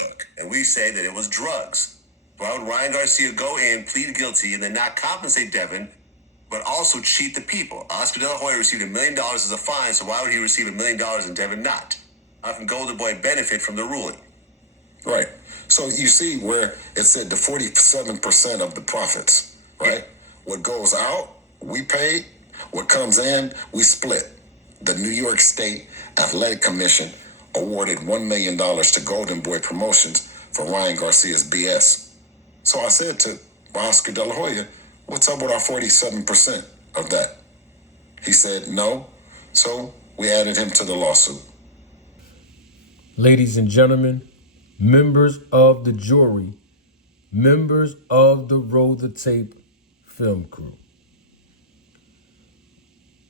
took. And we say that it was drugs. Why would Ryan Garcia go in, plead guilty, and then not compensate Devin, but also cheat the people? Oscar De La Hoya received $1 million as a fine, so why would he receive $1 million and Devin not? How can Golden Boy benefit from the ruling? Right. So you see where it said the 47% of the profits, right? Yeah. What goes out, we pay. What comes in, we split. The New York State Athletic Commission awarded $1 million to Golden Boy Promotions for Ryan Garcia's BS. So I said to Oscar De La Hoya, what's up with our 47% of that? He said no, so we added him to the lawsuit. Ladies and gentlemen, members of the jury, members of the Roll the Tape film crew.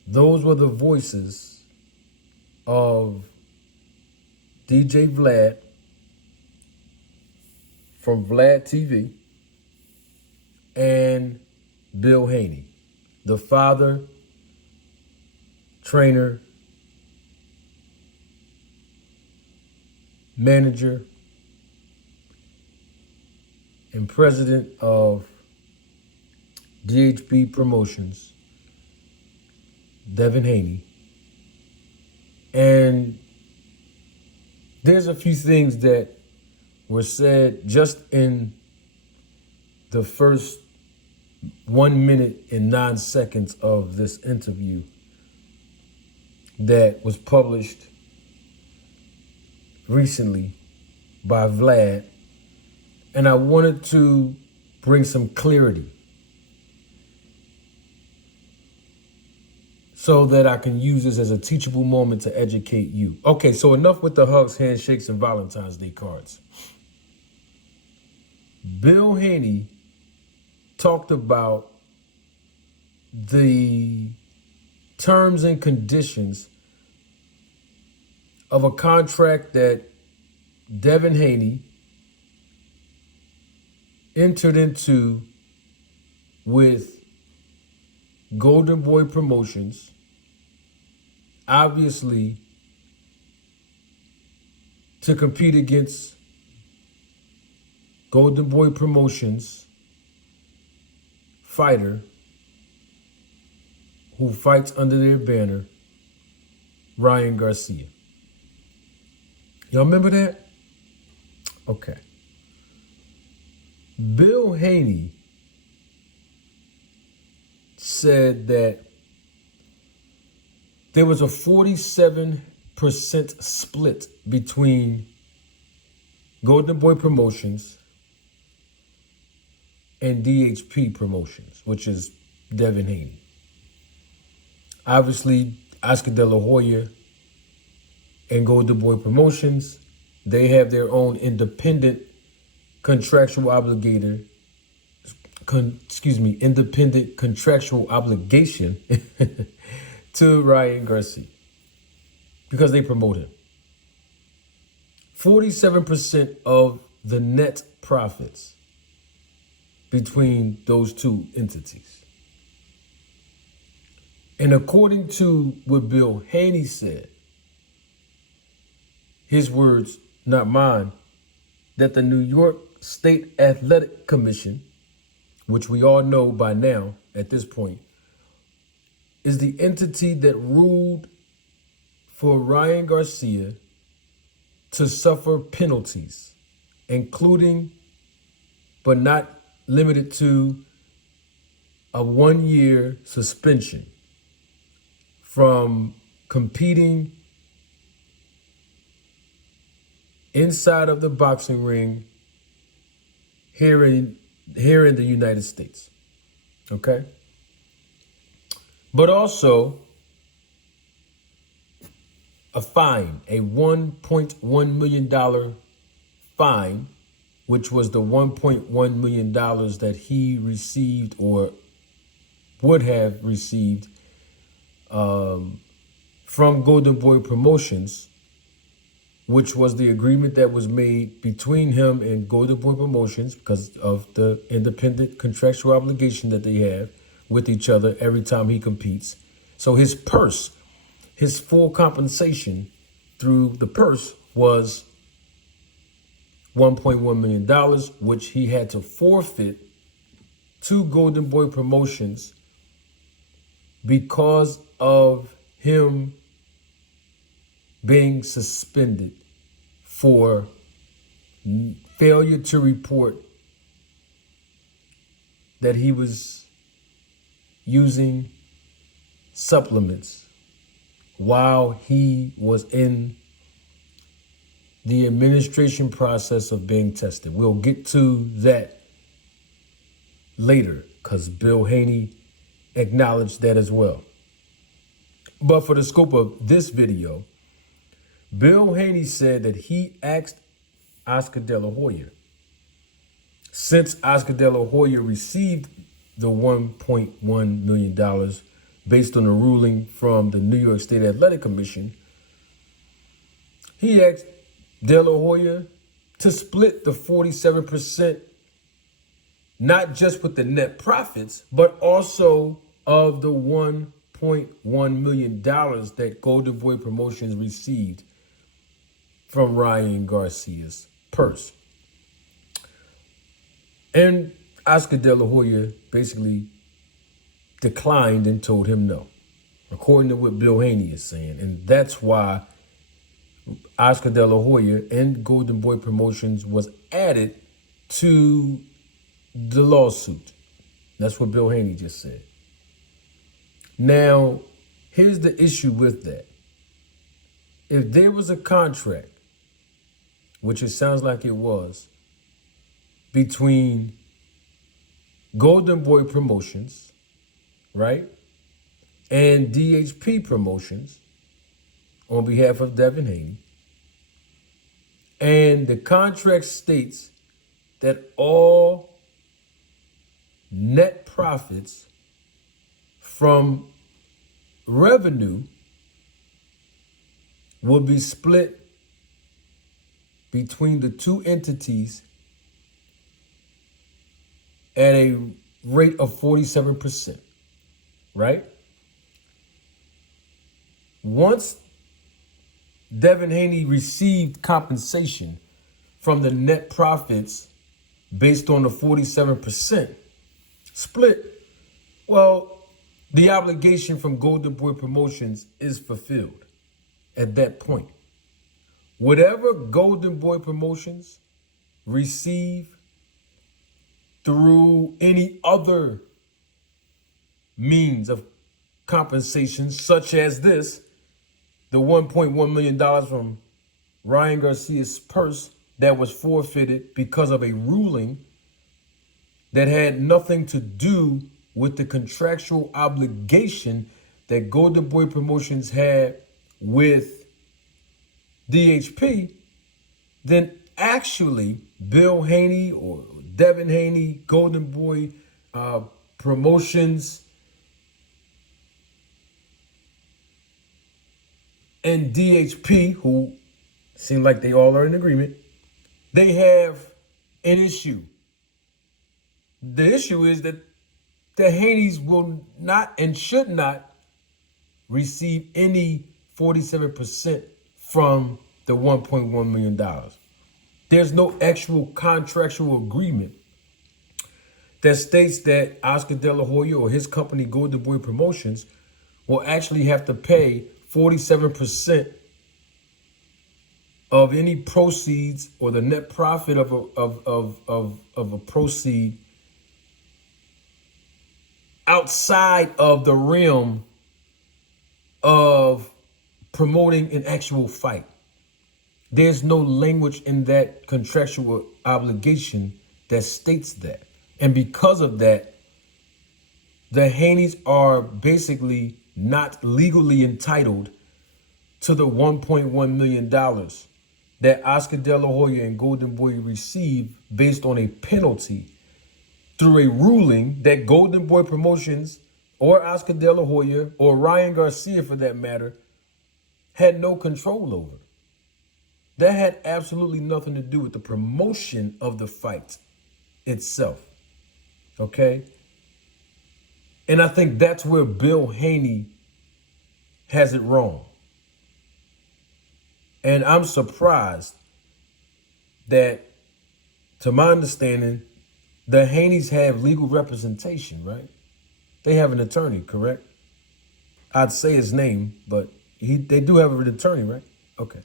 Those were the voices of DJ Vlad from Vlad TV and Bill Haney, the father, trainer, manager, and president of DHP Promotions, Devin Haney. And there's a few things that were said just in the first 1 minute and 9 seconds of this interview that was published recently by Vlad. And I wanted to bring some clarity so that I can use this as a teachable moment to educate you. Okay, so enough with the hugs, handshakes, and Valentine's Day cards. Bill Haney talked about the terms and conditions of a contract that Devin Haney entered into with Golden Boy Promotions, obviously to compete against Golden Boy Promotions fighter who fights under their banner, Ryan Garcia. Y'all remember that? Okay. Bill Haney said that there was a 47% split between Golden Boy Promotions and DHP Promotions, which is Devin Haney. Obviously, Oscar De La Hoya and Golden Boy Promotions, they have their own independent contractual obligator, independent contractual obligation to Ryan Garcia because they promote him. 47% of the net profits between those two entities. And according to what Bill Haney said, his words, not mine, that the New York State Athletic Commission, which we all know by now at this point, is the entity that ruled for Ryan Garcia to suffer penalties, including but not limited to a 1-year suspension from competing inside of the boxing ring here in the United States, okay? But also a fine, a $1.1 million fine, which was the $1.1 million that he received or would have received from Golden Boy Promotions, which was the agreement that was made between him and Golden Boy Promotions because of the independent contractual obligation that they have with each other every time he competes. So his purse, his full compensation through the purse was $1.1 million, which he had to forfeit to Golden Boy Promotions because of him being suspended for failure to report that he was using supplements while he was in the administration process of being tested. We'll get to that later because Bill Haney acknowledged that as well. But for the scope of this video, Bill Haney said that he asked Oscar De La Hoya, since Oscar De La Hoya received the $1.1 million based on a ruling from the New York State Athletic Commission, he asked De La Hoya to split the 47%, not just with the net profits, but also of the $1.1 million that Golden Boy Promotions received from Ryan Garcia's purse. And Oscar De La Hoya basically declined and told him no, according to what Bill Haney is saying. And that's why Oscar De La Hoya and Golden Boy Promotions was added to the lawsuit. That's what Bill Haney just said. Now, here's the issue with that. If there was a contract, which it sounds like it was, between Golden Boy Promotions, right, and DHP Promotions on behalf of Devin Haney, and the contract states that all net profits from revenue will be split between the two entities at a rate of 47%, right? Once Devin Haney received compensation from the net profits based on the 47% split, well, the obligation from Golden Boy Promotions is fulfilled at that point. Whatever Golden Boy Promotions receive through any other means of compensation, such as this, the $1.1 million from Ryan Garcia's purse that was forfeited because of a ruling that had nothing to do with the contractual obligation that Golden Boy Promotions had with DHP, then actually Bill Haney or Devin Haney, Golden Boy Promotions, and DHP, who seem like they all are in agreement, they have an issue. The issue is that the Haneys will not and should not receive any 47% from the $1.1 million. There's no actual contractual agreement that states that Oscar De La Hoya or his company, Golden Boy Promotions, will actually have to pay 47% of any proceeds or the net profit of a proceed outside of the realm of promoting an actual fight. There's no language in that contractual obligation that states that. And because of that, the Haneys are basically not legally entitled to the $1.1 million that Oscar De La Hoya and Golden Boy received based on a penalty through a ruling that Golden Boy Promotions or Oscar De La Hoya or Ryan Garcia, for that matter, had no control over. That had absolutely nothing to do with the promotion of the fight itself. Okay? And I think that's where Bill Haney has it wrong. And I'm surprised that to my understanding, the Haneys have legal representation, right? They have an attorney, correct? I'd say his name, but they do have an attorney, right? Okay.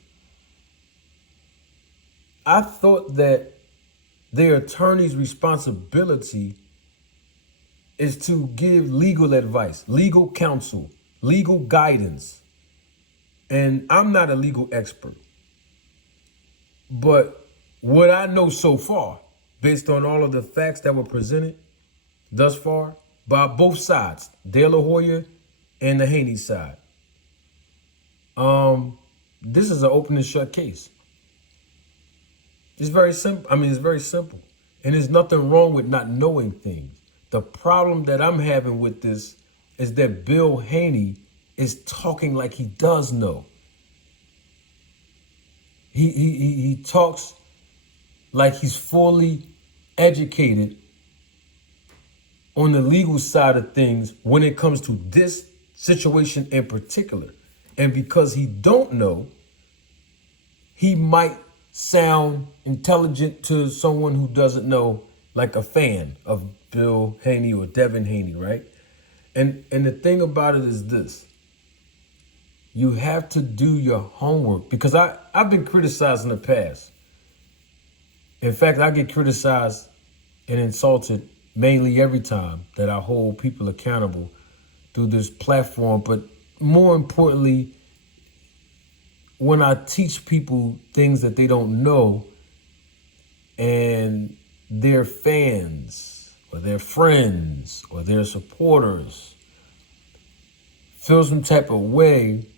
I thought that their attorney's responsibility is to give legal advice, legal counsel, legal guidance. And I'm not a legal expert, but what I know so far, based on all of the facts that were presented thus far by both sides, De La Hoya and the Haney side, this is an open and shut case. It's very simple. I mean, it's very simple. And there's nothing wrong with not knowing things. The problem that I'm having with this is that Bill Haney is talking like he does know. He talks like he's fully educated on the legal side of things when it comes to this situation in particular. And because he don't know, he might sound intelligent to someone who doesn't know, like a fan of Bill Haney or Devin Haney, right? And the thing about it is this. You have to do your homework, because I've been criticized in the past. In fact, I get criticized and insulted mainly every time that I hold people accountable through this platform. But more importantly, when I teach people things that they don't know and their fans or their friends or their supporters feel some type of way,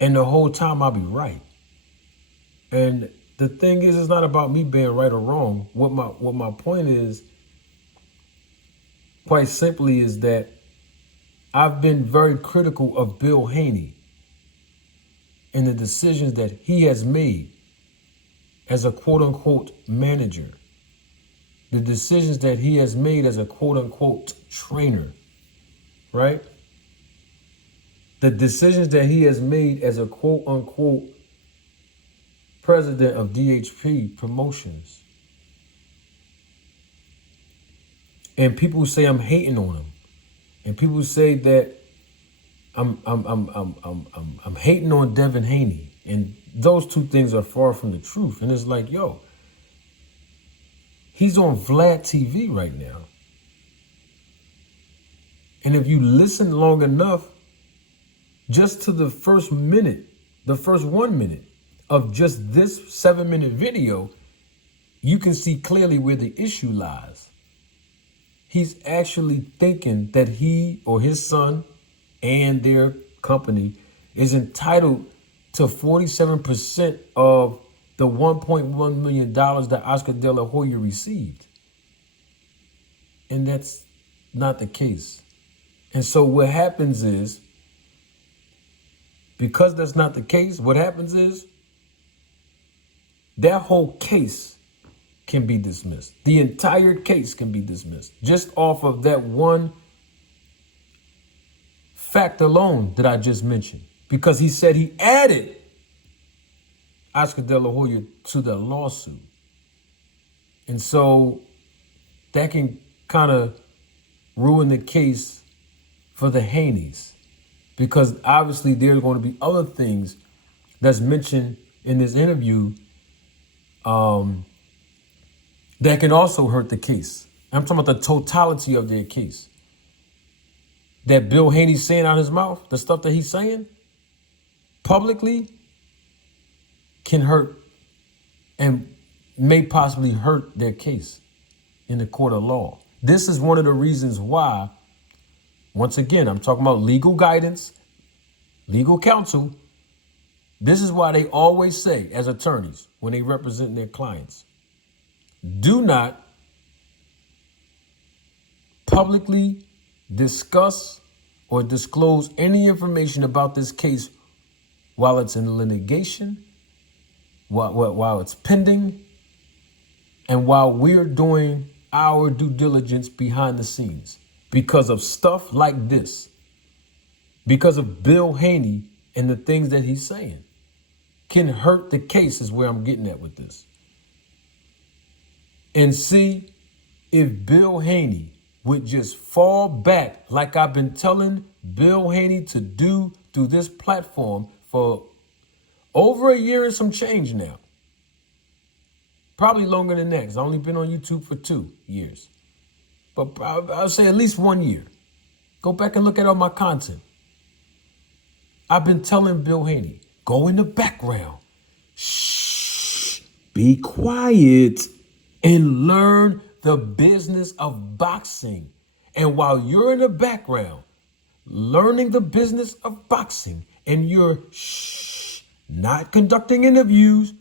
and the whole time I'll be right. And the thing is, it's not about me being right or wrong. What my point is, quite simply, is that I've been very critical of Bill Haney and the decisions that he has made as a quote-unquote manager, the decisions that he has made as a quote-unquote trainer, right? The decisions that he has made as a quote-unquote president of DHP Promotions. And people say I'm hating on him. And people say that I'm hating on Devin Haney. And those two things are far from the truth. And it's like, yo, he's on Vlad TV right now. And if you listen long enough, just to the first 1 minute of just this 7-minute video, you can see clearly where the issue lies. He's actually thinking that he or his son and their company is entitled to 47% of the $1.1 million that Oscar De La Hoya received. And that's not the case. And so what happens is, because that's not the case, what happens is that whole case can be dismissed. The entire case can be dismissed just off of that one fact alone that I just mentioned. Because he said he added Oscar De La Hoya to the lawsuit. And so that can kind of ruin the case for the Haneys. Because obviously there's going to be other things that's mentioned in this interview that can also hurt the case. I'm talking about the totality of their case. That Bill Haney's saying out of his mouth, the stuff that he's saying publicly, can hurt and may possibly hurt their case in the court of law. This is one of the reasons why, once again, I'm talking about legal guidance, legal counsel. This is why they always say, as attorneys, when they represent their clients, do not publicly discuss or disclose any information about this case while it's in litigation, while it's pending, and while we're doing our due diligence behind the scenes. Because of stuff like this, because of Bill Haney and the things that he's saying, can hurt the case, is where I'm getting at with this. and see if Bill Haney would just fall back like I've been telling Bill Haney to do through this platform for over a year and some change now. Probably longer than that, because I've only been on YouTube for 2 years. But I'll say at least 1 year. Go back and look at all my content. I've been telling Bill Haney, go in the background. Shh, be quiet and learn the business of boxing. And while you're in the background, learning the business of boxing, and you're not conducting interviews,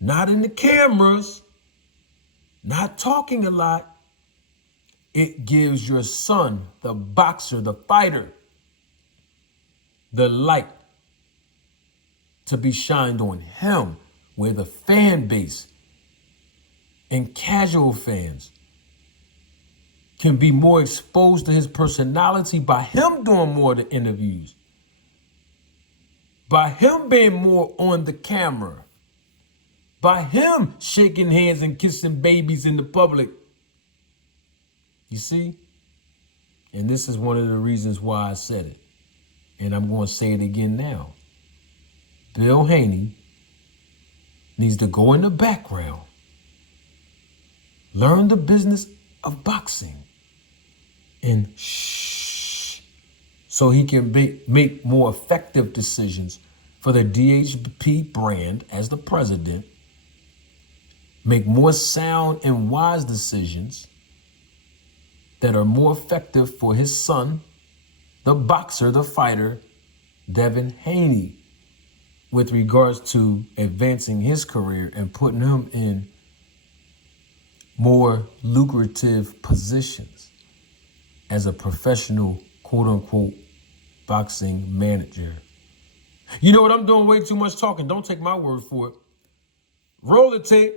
not in the cameras, not talking a lot, it gives your son, the boxer, the fighter, the light to be shined on him, where the fan base and casual fans can be more exposed to his personality by him doing more of the interviews, by him being more on the camera, by him shaking hands and kissing babies in the public. You see? And this is one of the reasons why I said it. And I'm going to say it again now. Bill Haney needs to go in the background, learn the business of boxing, and so he can make more effective decisions for the DHP brand as the president, make more sound and wise decisions that are more effective for his son, the boxer, the fighter, Devin Haney, with regards to advancing his career and putting him in more lucrative positions as a professional, quote unquote, boxing manager. You know what? I'm doing way too much talking. Don't take my word for it. Roll the tape.